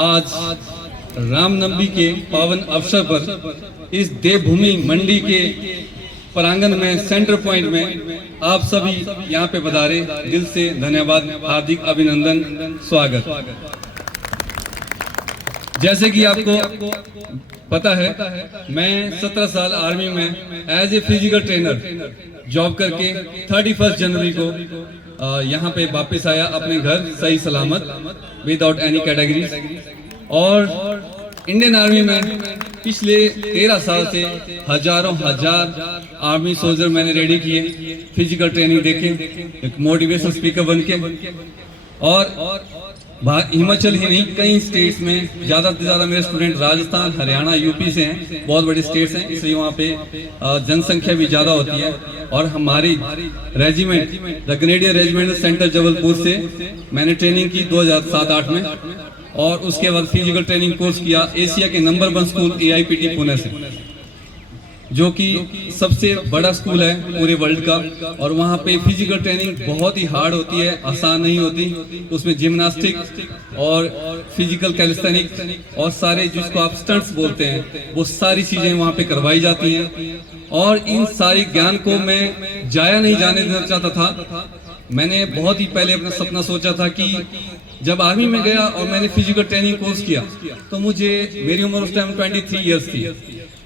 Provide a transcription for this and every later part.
आज रामनवमी के पावन अवसर पर इस देवभूमि मंडी के प्रांगण में सेंटर पॉइंट में आप सभी यहाँ पे पधारे, दिल से धन्यवाद, हार्दिक अभिनंदन, स्वागत। जैसे कि आपको पता है, मैं 17 साल आर्मी में as a physical trainer job करके 31 जनवरी को यहाँ पे वापस आया अपने घर सही सलामत, विदाउट एनी कैटेगरीज। और इंडियन आर्मी में पिछले 13 साल से हजारों आर्मी सोल्जर मैंने रेडी किए, फिजिकल ट्रेनिंग देखे, एक मोटिवेशन स्पीकर बन के। और हिमाचल ही नहीं, कई स्टेट्स में ज़्यादा से ज़्यादा मेरे स्टूडेंट राजस्थान, हरियाणा, यूपी से हैं, बहुत बड़े स्टेट्स हैं, इसलिए वहाँ पे जनसंख्या भी ज़्यादा होती है। और हमारी regiment, the grenadier regiment centre Jabalpur से मैंने ट्रेनिंग की 2007-8 में, और उसके बाद फिजिकल ट्रेनिंग कोर्स किया एशिया के नंबर 1 स्कूल AIPT पुणे से, जो कि सबसे बड़ा स्कूल है पूरे वर्ल्ड का। और वहाँ पे फिजिकल ट्रेनिंग बहुत ही हार्ड होती है, आसान नहीं होती। उसमें जिम्नास्टिक और फिजिकल कैलिस्थेनिक और सारे जिसको आप स्टंट्स बोलते हैं, वो सारी चीजें वहाँ पे करवाई जाती हैं। और इन सारी ज्ञान को मैं जाया नहीं जाने देना चाहता था। मैंने बहुत ही पहले अपना सपना सोचा था कि जब आर्मी में गया और मैंने फिजिकल ट्रेनिंग कोर्स किया, तो मेरी उम्र उस टाइम 23 इयर्स थी।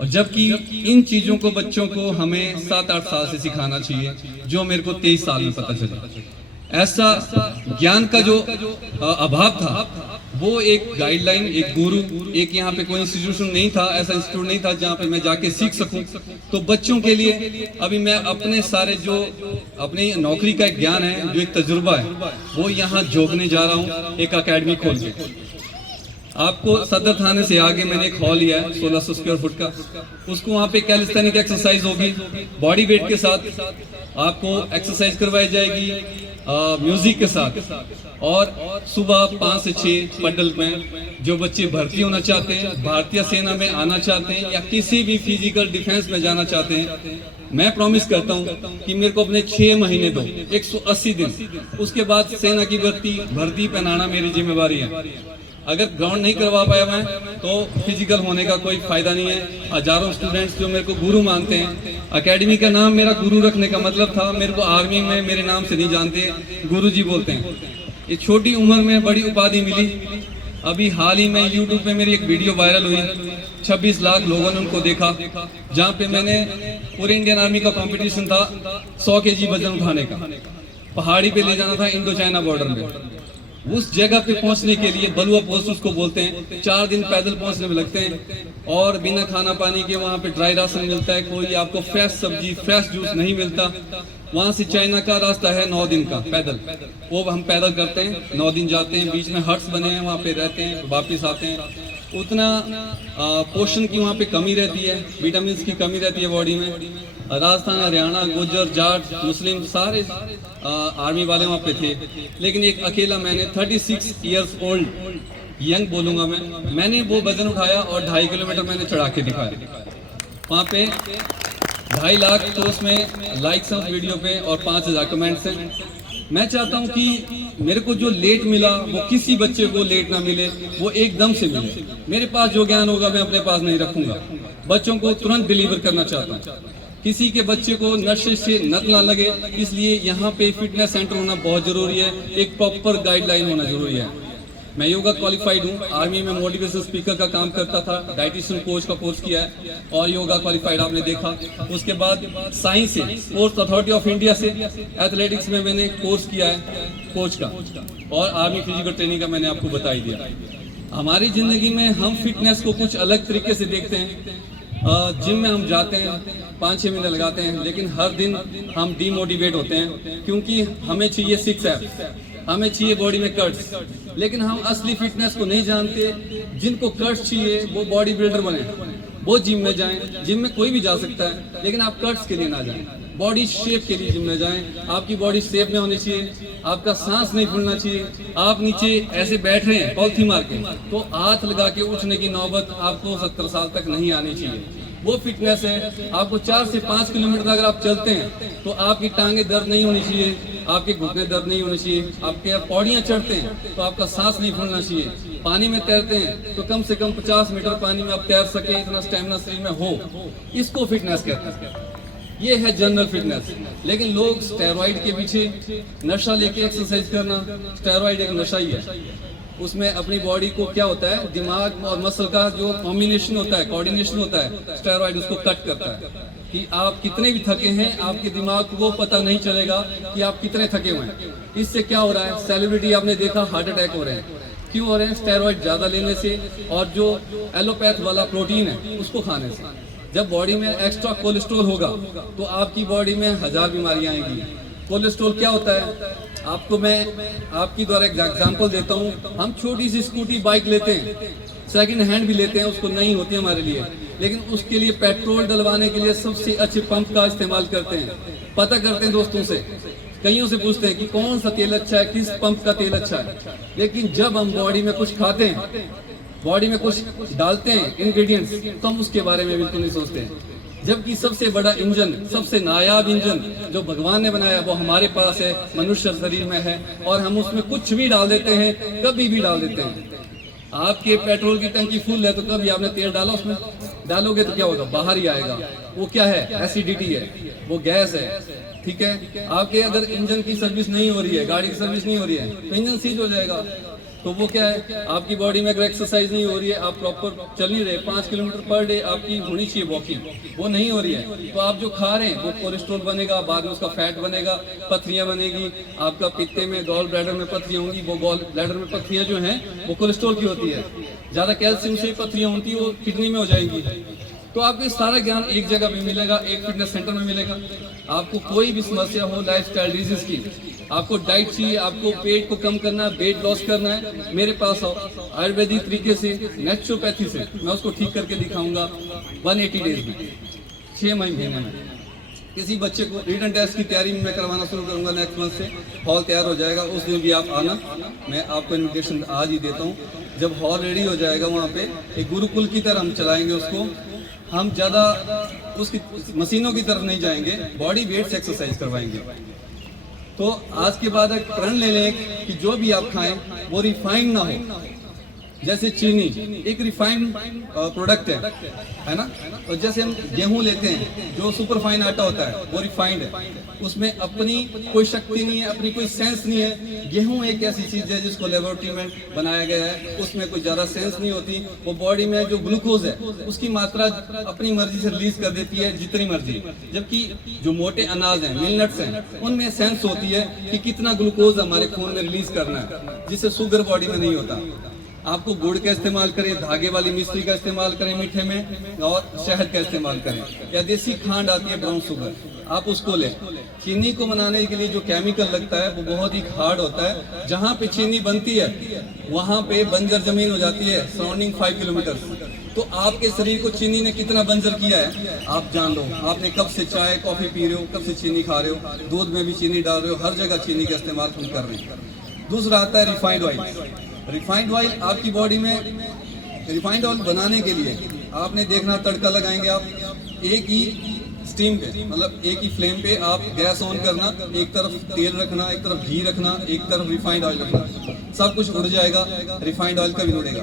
और जबकि इन चीजों को बच्चों को हमें 7-8 साल से सिखाना चाहिए, जो मेरे को 23 साल में पता चला। ऐसा ज्ञान का जो अभाव था, वो एक गाइडलाइन, एक गुरु, एक यहाँ पे कोई इंस्टीट्यूशन नहीं था, ऐसा इंस्टीट्यूट नहीं था जहाँ पे मैं जाके सीख सकूं। तो बच्चों के लिए अभी मैं अपने सारे जो अपनी नौकरी का एक ज्ञान है, जो एक तजुर्बा है, वो यहाँ जोड़ने जा रहा हूँ एक अकेडमी खोल के। आपको सदर थाने से आगे मैंने एक हॉल लिया है 1600 स्क्वायर फुट का। उसको वहाँ पे कैलिस्थेनिक एक्सरसाइज होगी, बॉडी वेट के साथ आपको एक्सरसाइज करवाई जाएगी, म्यूजिक के साथ। और सुबह 5 से 6 पडल में जो बच्चे भर्ती होना चाहते हैं, भारतीय सेना में आना चाहते हैं, या किसी भी फिजिकल डिफेंस में जाना चाहते हैं, मैं प्रॉमिस करता हूं कि मेरे को अपने 6 महीने दो, 180 दिन, उसके बाद सेना की भर्ती पहनाना मेरी जिम्मेवारी है। अगर ग्राउंड नहीं करवा पाया मैं, तो फिजिकल होने का कोई फायदा नहीं है। हजारों स्टूडेंट्स जो मेरे को गुरु मानते हैं, एकेडमी का नाम मेरा गुरु रखने का मतलब था, मेरे को आर्मी में मेरे नाम से नहीं जानते, गुरुजी बोलते हैं। ये छोटी उम्र में बड़ी उपाधि मिली। अभी हाल ही में YouTube पे मेरी एक वीडियो वायरल हुई, 26 लाख लोगों ने उनको देखा, जहाँ पे मैंने पूरे इंडियन आर्मी का कंपटीशन था 100 kg वजन उठाने का, पहाड़ी पे ले जाना था, इंडो चाइना बॉर्डर में। उस जगह पे पहुंचने के लिए बलुआ पोस्ट उसको बोलते हैं, 4 दिन पैदल पहुंचने में लगते हैं, और बिना खाना पानी के वहाँ पे ड्राई राशन मिलता है, कोई आपको फ्रेश सब्जी, फ्रेश जूस नहीं मिलता। वहाँ से चाइना का रास्ता है 9 दिन का पैदल, वो हम पैदल करते हैं, 9 दिन जाते हैं, बीच में हट्स बने हैं, वहाँ पे रहते हैं, वापिस आते हैं। उतना पोषण की वहाँ पे कमी रहती है, विटामिन की कमी रहती है बॉडी में। राजस्थान, हरियाणा, गुज्जर, जाट, मुस्लिम सारे आर्मी वाले वहाँ पे थे, लेकिन एक अकेला मैंने 36 इयर्स ओल्ड यंग बोलूंगा मैंने वो वजन उठाया और 2.5 किलोमीटर मैंने चढ़ा के दिखाया। वहाँ पे 2.5 लाख तो उसमें लाइक्स हैं वीडियो पे और 5000 कमेंट्स हैं। मैं चाहता हूँ कि मेरे को जो लेट मिला वो किसी बच्चे को लेट ना मिले, वो एकदम से मिले। मेरे पास जो ज्ञान होगा मैं अपने पास नहीं रखूंगा, बच्चों को तुरंत डिलीवर करना चाहता हूँ, किसी के बच्चे को नशे से नत ना लगे। इसलिए यहाँ पे फिटनेस सेंटर होना बहुत जरूरी है, एक प्रॉपर गाइडलाइन होना जरूरी है। मैं योगा क्वालिफाइड हूँ, आर्मी में मोटिवेशन स्पीकर का काम करता था, डाइटिशियन कोच का कोर्स किया है, और योगा क्वालिफाइड आपने देखा। उसके बाद साइंस से, स्पोर्ट्स अथॉरिटी ऑफ इंडिया से एथलेटिक्स में मैंने कोर्स किया है कोच का, और आर्मी फिजिकल ट्रेनिंग का मैंने आपको बता ही दिया। हमारी जिंदगी में हम फिटनेस को कुछ अलग तरीके से देखते हैं। जिम में हम जाते हैं, 5-6 मिनट लगाते हैं, लेकिन हर दिन हम डीमोटिवेट होते हैं, क्योंकि हमें चाहिए 6 एब्स, हमें चाहिए बॉडी में कट्स, लेकिन हम असली फिटनेस को नहीं जानते। जिनको कट्स चाहिए वो बॉडी बिल्डर बने, वो जिम में जाएं। जिम में कोई भी जा सकता है, लेकिन आप कट्स के लिए ना जाएं, बॉडी शेप के लिए जिम में जाएं। आपकी बॉडी शेप में होनी चाहिए, आपका सांस नहीं फूलना चाहिए। आप नीचे ऐसे बैठ रहे हैं पॉलिथीन मार के, तो हाथ लगा के उठने की नौबत आपको 70 साल तक नहीं आनी चाहिए। वो फिटनेस है। आपको 4 से 5 किलोमीटर अगर आप चलते हैं तो आपकी टांगे दर्द नहीं होनी चाहिए, आपके घुटने दर्द नहीं होने चाहिए। आपके पौड़ियाँ चढ़ते हैं तो आपका सांस नहीं फूलना चाहिए। पानी में तैरते हैं तो कम से कम 50 मीटर पानी में आप तैर सके, इतना स्टेमिना शरीर में हो, इसको फिटनेस कहते हैं। ये है जनरल फिटनेस। लेकिन लोग स्टेरॉइड के पीछे नशा लेके एक्सरसाइज करना, स्टेरॉइड एक नशा ही है। उसमें अपनी बॉडी को क्या होता है, दिमाग और मसल का जो कॉम्बिनेशन होता है, कोऑर्डिनेशन होता है, स्टेरॉइड उसको कट करता है कि आप कितने भी थके हैं आपके दिमाग को पता नहीं चलेगा कि आप कितने थके हुए हैं। इससे क्या हो रहा है, सेलिब्रिटी आपने देखा हार्ट अटैक हो रहे हैं, क्यों हो रहे हैं, स्टेरॉइड ज़्यादा लेने से और जो एलोपैथ वाला प्रोटीन है उसको खाने से। जब बॉडी में एक्स्ट्रा कोलेस्ट्रॉल होगा तो आपकी बॉडी में 1000 बीमारियां आएंगी। कोलेस्ट्रॉल क्या होता है, आपको मैं आपकी द्वारा एक एग्जांपल देता हूँ। हम छोटी सी स्कूटी बाइक लेते हैं, सेकंड हैंड भी लेते हैं, उसको नहीं होती हमारे लिए, लेकिन उसके लिए पेट्रोल डलवाने के लिए सबसे अच्छे पंप का इस्तेमाल करते हैं। पता करते हैं दोस्तों से, कईयों से पूछते हैं कि कौन सा तेल अच्छा है, किस पंप का तेल अच्छा है। लेकिन जब हम बॉडी में कुछ खाते हैं, बॉडी में कुछ डालते हैं इंग्रेडिएंट्स, तो हम उसके बारे में बिल्कुल नहीं सोचते हैं। जबकि सबसे बड़ा इंजन, सबसे नायाब इंजन जो भगवान ने बनाया वो हमारे पास है, मनुष्य शरीर में है, और हम उसमें कुछ भी डाल देते हैं, कभी भी डाल देते हैं। आपके पेट्रोल की टंकी फुल है तो कभी आपने तेल डाला, उसमें डालोगे तो क्या होगा, बाहर ही आएगा। वो क्या है, एसिडिटी है, वो गैस है, ठीक है। आपके अगर इंजन की सर्विस नहीं हो रही है, गाड़ी की सर्विस नहीं हो रही है, तो इंजन सीज हो जाएगा। तो वो क्या है, आपकी बॉडी में अगर एक्सरसाइज नहीं हो रही है, आप प्रॉपर चल नहीं रहे, 5 किलोमीटर पर डे आपकी होनी चाहिए वॉकिंग, वो नहीं हो रही है, तो आप जो खा रहे हैं वो कोलेस्ट्रॉल बनेगा, बाद में उसका फैट बनेगा, पथरियां बनेगी, आपका पित्ते में, गॉल ब्लैडर में पथरियां होंगी। वो गॉल ब्लैडर में पथरियां जो हैं वो कोलेस्ट्रॉल की होती है, ज्यादा कैल्शियम से पथरियां होती है, वो किडनी में हो जाएंगी। तो आपको सारा ज्ञान एक जगह पे मिलेगा, एक फिटनेस सेंटर में मिलेगा। आपको कोई भी समस्या हो लाइफस्टाइल डिजीज की, आपको डाइट चाहिए, आपको पेट को कम करना है, वेट लॉस करना है, मेरे पास आओ। आयुर्वेदिक तरीके से, नेचुरोपैथी से मैं उसको ठीक करके दिखाऊंगा 180 डेज में, 6 महीने में। किसी बच्चे को रिटन टेस्ट की तैयारी मैं करवाना शुरू करूंगा नेक्स्ट मंथ से, हॉल तैयार हो जाएगा, उस दिन भी आप आना, मैं आपको इन्विटेशन आज ही देता हूँ। जब हॉल रेडी हो जाएगा वहाँ पे एक गुरुकुल की तरह हम चलाएंगे उसको। हम ज़्यादा उसकी मशीनों की तरफ नहीं जाएंगे, बॉडी वेट से एक्सरसाइज करवाएंगे। तो आज के बाद एक प्रण ले लें कि जो भी आप खाएं वो रिफाइंड ना हो। जैसे चीनी एक रिफाइंड प्रोडक्ट है ना। और जैसे हम गेहूं लेते हैं, जो सुपरफाइन आटा होता है वो रिफाइंड है, उसमें अपनी कोई शक्ति नहीं है, अपनी कोई सेंस नहीं है। गेहूं एक ऐसी चीज है जिसको लेबोरेटरी में बनाया गया है, उसमें कोई ज्यादा सेंस नहीं होती। वो बॉडी में जो ग्लूकोज है उसकी मात्रा अपनी मर्जी से रिलीज कर देती है जितनी मर्जी। जबकि जो मोटे अनाज हैं, मिलनट्स हैं, उनमें सेंस होती है कि कितना ग्लूकोज हमारे खून में रिलीज करना है, जिससे शुगर बॉडी में नहीं होता। आपको गुड़ का इस्तेमाल करें, धागे वाली मिश्री का इस्तेमाल करें मीठे में, और शहद का इस्तेमाल करें, या देसी खांड आती है ब्राउन शुगर, आप उसको लें। चीनी को बनाने के लिए जो केमिकल लगता है वो बहुत ही हार्ड होता है। जहाँ पे चीनी बनती है वहाँ पे बंजर जमीन हो जाती है सराउंडिंग 5 किलोमीटर। तो आपके शरीर को चीनी ने कितना बंजर किया है आप जान लो। आपने कब से चाय कॉफी पी रहे हो, कब से चीनी खा रहे हो, दूध में भी चीनी डाल रहे हो, हर जगह चीनी का इस्तेमाल तुम कर रहे हैं। दूसरा आता है रिफाइंड ऑयल। रिफाइंड ऑयल आपकी बॉडी में, रिफाइंड ऑयल बनाने के लिए आपने देखना तड़का लगाएंगे आप एक ही स्टीम पे, मतलब एक ही फ्लेम पे आप गैस ऑन करना, एक तरफ तेल रखना, एक तरफ घी रखना, एक तरफ रिफाइंड ऑयल रखना, सब कुछ उड़ जाएगा, रिफाइंड ऑयल का भी उड़ेगा।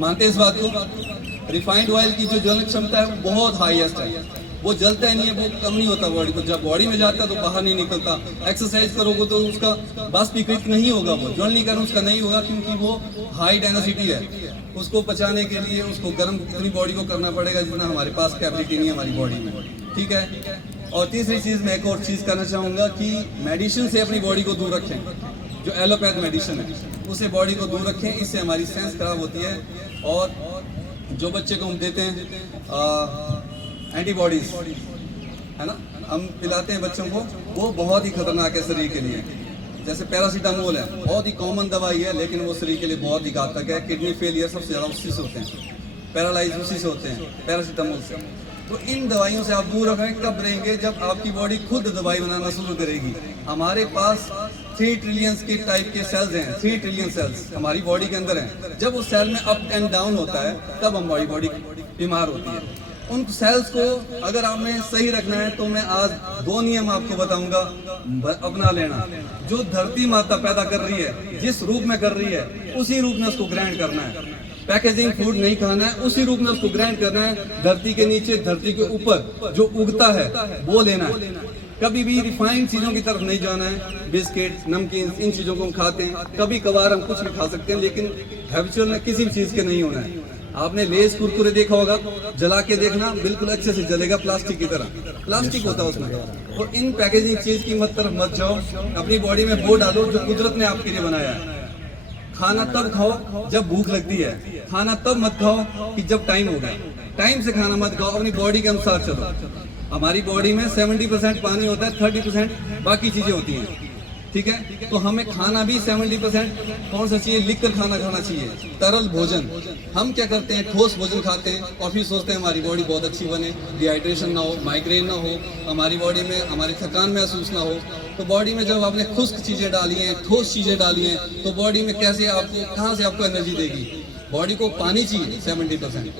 मानते हैं इस बात को? रिफाइंड ऑयल की जो ज्वलन क्षमता है वो बहुत हाईएस्ट है, वो जलता ही नहीं है, वो कम नहीं होता बॉडी को। जब बॉडी में जाता है तो बाहर नहीं निकलता। एक्सरसाइज करोगे तो उसका वाष्पीकृत नहीं होगा, वो ज्वलन नहीं करना उसका नहीं होगा, क्योंकि वो हाई डेंसिटी है। उसको पचाने के लिए उसको गर्म इतनी बॉडी को करना पड़ेगा जितना हमारे पास कैपेसिटी नहीं है हमारी बॉडी में, ठीक है। और तीसरी चीज़ मैं एक और चीज़ करना चाहूँगा कि मेडिसिन से अपनी बॉडी को दूर रखें। जो एलोपैथ मेडिसिन है उसे बॉडी को दूर रखें, इससे हमारी सेंस खराब होती है। और जो बच्चे को हम देते हैं एंटीबॉडीज, है ना, हम पिलाते हैं बच्चों को, वो बहुत ही खतरनाक है शरीर के लिए। जैसे पैरासीटामोल है, बहुत ही कॉमन दवाई है, लेकिन वो शरीर के लिए बहुत ही घातक है। किडनी फेलियर सबसे ज़्यादा उसी से होते हैं, पैरालाइज उसी से होते हैं, पैरासीटामोल से। तो इन दवाइयों से आप दूर रखें। कब रहेंगे? जब आपकी बॉडी खुद दवाई बनाना शुरू करेगी। हमारे पास 3 ट्रिलियन के टाइप के सेल्स हैं, 3 ट्रिलियन सेल्स हमारी बॉडी के अंदर हैं। जब उस सेल में अप एंड डाउन होता है तब हमारी बॉडी बीमार होती है। उन सेल्स को अगर आपने सही रखना है तो मैं आज 2 नियम आपको बताऊंगा, अपना लेना। जो धरती माता पैदा कर रही है, जिस रूप में कर रही है, उसी रूप में उसको ग्राइंड करना है। पैकेजिंग फूड नहीं खाना है, उसी रूप में उसको ग्राइंड करना है। धरती के नीचे, धरती के ऊपर जो उगता है वो लेना है। कभी भी रिफाइंड चीजों की तरफ नहीं जाना है। बिस्किट, नमकीन, इन चीजों को हम खाते हैं, कभी कभार हम कुछ भी खा सकते हैं, लेकिन हैबिचुअल में किसी भी चीज के नहीं होना है। आपने लेस कुरकुरे देखा होगा, जला के देखना, बिल्कुल अच्छे से जलेगा, प्लास्टिक की तरह। प्लास्टिक होता है उसमें। तो इन पैकेजिंग चीज की तरफ मत जाओ। अपनी बॉडी में वो डालो जो कुदरत ने आपके लिए बनाया है। खाना तब खाओ जब भूख लगती है, खाना तब मत खाओ कि जब टाइम हो गया। टाइम से खाना मत खाओ, अपनी बॉडी के अनुसार चलो। हमारी बॉडी में 70% पानी होता है, 30% बाकी चीजें होती हैं, ठीक है। तो हमें खाना भी 70% कौन सा चाहिए, लिख कर खाना खाना चाहिए, तरल भोजन। हम क्या करते हैं, ठोस भोजन खाते हैं और फिर सोचते हैं हमारी बॉडी बहुत अच्छी बने, डिहाइड्रेशन ना हो, माइग्रेन ना हो, हमारी बॉडी में हमारी थकान महसूस ना हो। तो बॉडी में जब आपने खुश्क चीजें डाली हैं, ठोस चीजें डाली हैं, तो बॉडी में कैसे आपको, कहाँ से आपको एनर्जी देगी? बॉडी को पानी चाहिए 70%।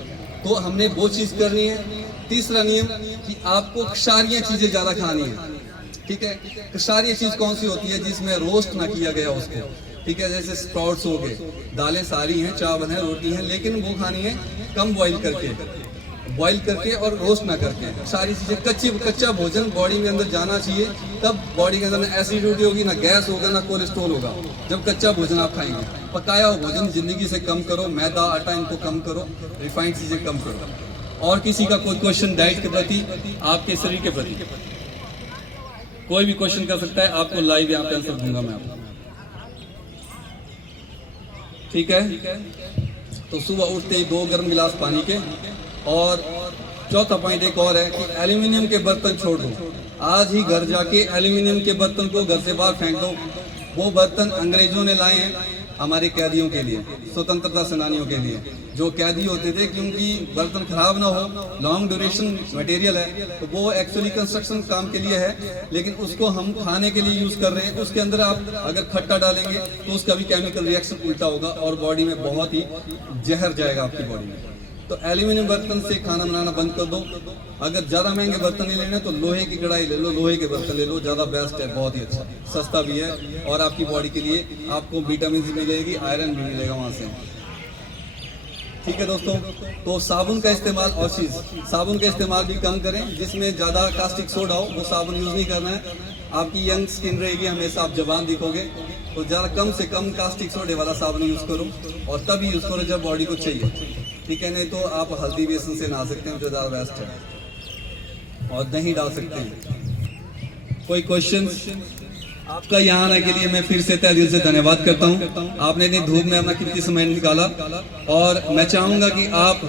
तो हमने वो चीज करनी है। तीसरा नियम कि आपको क्षारीय चीजें ज्यादा खानी है, ठीक है। क्षारीय चीज कौन सी होती है, जिसमें रोस्ट ना किया गया उसको, ठीक है। जैसे स्प्राउट्स हो गए, दालें सारी हैं, चावल है, रोटी है, लेकिन वो खानी है कम बॉईल करके और रोस्ट ना करके। सारी चीजें कच्चा भोजन बॉडी में अंदर जाना चाहिए, तब बॉडी के अंदर ना एसिडिटी होगी, ना गैस होगा, ना कोलेस्ट्रॉल होगा, जब कच्चा भोजन आप खाएंगे। पकाया हुआ भोजन जिंदगी से कम करो, मैदा, आटा इनको कम करो, रिफाइंड चीजें कम करो। और किसी का कोई क्वेश्चन डाइट के प्रति, आपके शरीर के प्रति कोई भी क्वेश्चन कर सकता है, आपको लाइव यहाँ पे आंसर दूंगा मैं आपको, ठीक है। तो सुबह उठते ही 2 गर्म गिलास पानी के। और चौथा पॉइंट एक और है कि एल्यूमिनियम के बर्तन छोड़ दो। आज ही घर जाके एल्यूमिनियम के बर्तन को घर से बाहर फेंक दो। वो बर्तन अंग्रेजों ने लाए हैं हमारे कैदियों के लिए, स्वतंत्रता सेनानियों के लिए। जो कैदी होते थे, क्योंकि बर्तन खराब ना हो, लॉन्ग ड्यूरेशन मटेरियल है, तो वो एक्चुअली कंस्ट्रक्शन काम के लिए है, लेकिन उसको हम खाने के लिए यूज कर रहे हैं। उसके अंदर आप अगर खट्टा डालेंगे तो उसका भी केमिकल रिएक्शन उल्टा होगा और बॉडी में बहुत ही जहर जाएगा आपकी बॉडी में। तो एल्यूमिनियम बर्तन से खाना बनाना बंद कर दो। अगर ज़्यादा महंगे बर्तन नहीं लेने तो लोहे की कढ़ाई ले लो, लोहे के बर्तन ले लो, ज़्यादा बेस्ट है, बहुत ही अच्छा, सस्ता भी है और आपकी बॉडी के लिए आपको विटामिन भी मिलेगी, आयरन भी मिलेगा वहाँ से, ठीक है दोस्तों। तो साबुन का इस्तेमाल, और चीज़ साबुन का इस्तेमाल भी कम करें, जिसमें ज़्यादा कास्टिक सोडा हो, वो साबुन यूज़ नहीं करना है। आपकी यंग स्किन रहेगी, हमेशा आप जवान दिखोगे। तो ज़्यादा कम से कम कास्टिक सोडे वाला साबुन यूज़ करो, और तभी यूज़ करो जब बॉडी को चाहिए, ठीक है। नहीं तो आप हल्दी बेसन से नहा सकते हैं, जो ज़्यादा बेस्ट है, और दही डाल सकते हैं। कोई क्वेश्चन? आपका यहाँ आने के लिए मैं फिर से तहे दिल से धन्यवाद करता हूँ। आपने इतनी धूप में अपना कीमती समय निकाला, और मैं चाहूँगा कि आप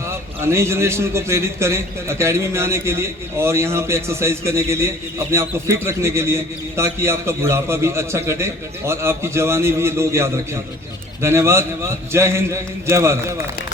नई जनरेशन को प्रेरित करें एकेडमी में आने के लिए और यहाँ पे एक्सरसाइज करने के लिए, अपने आप को फिट रखने के लिए, ताकि आपका बुढ़ापा भी अच्छा कटे और आपकी जवानी भी लोग याद रखें। धन्यवाद। जय हिंद, जय भारत।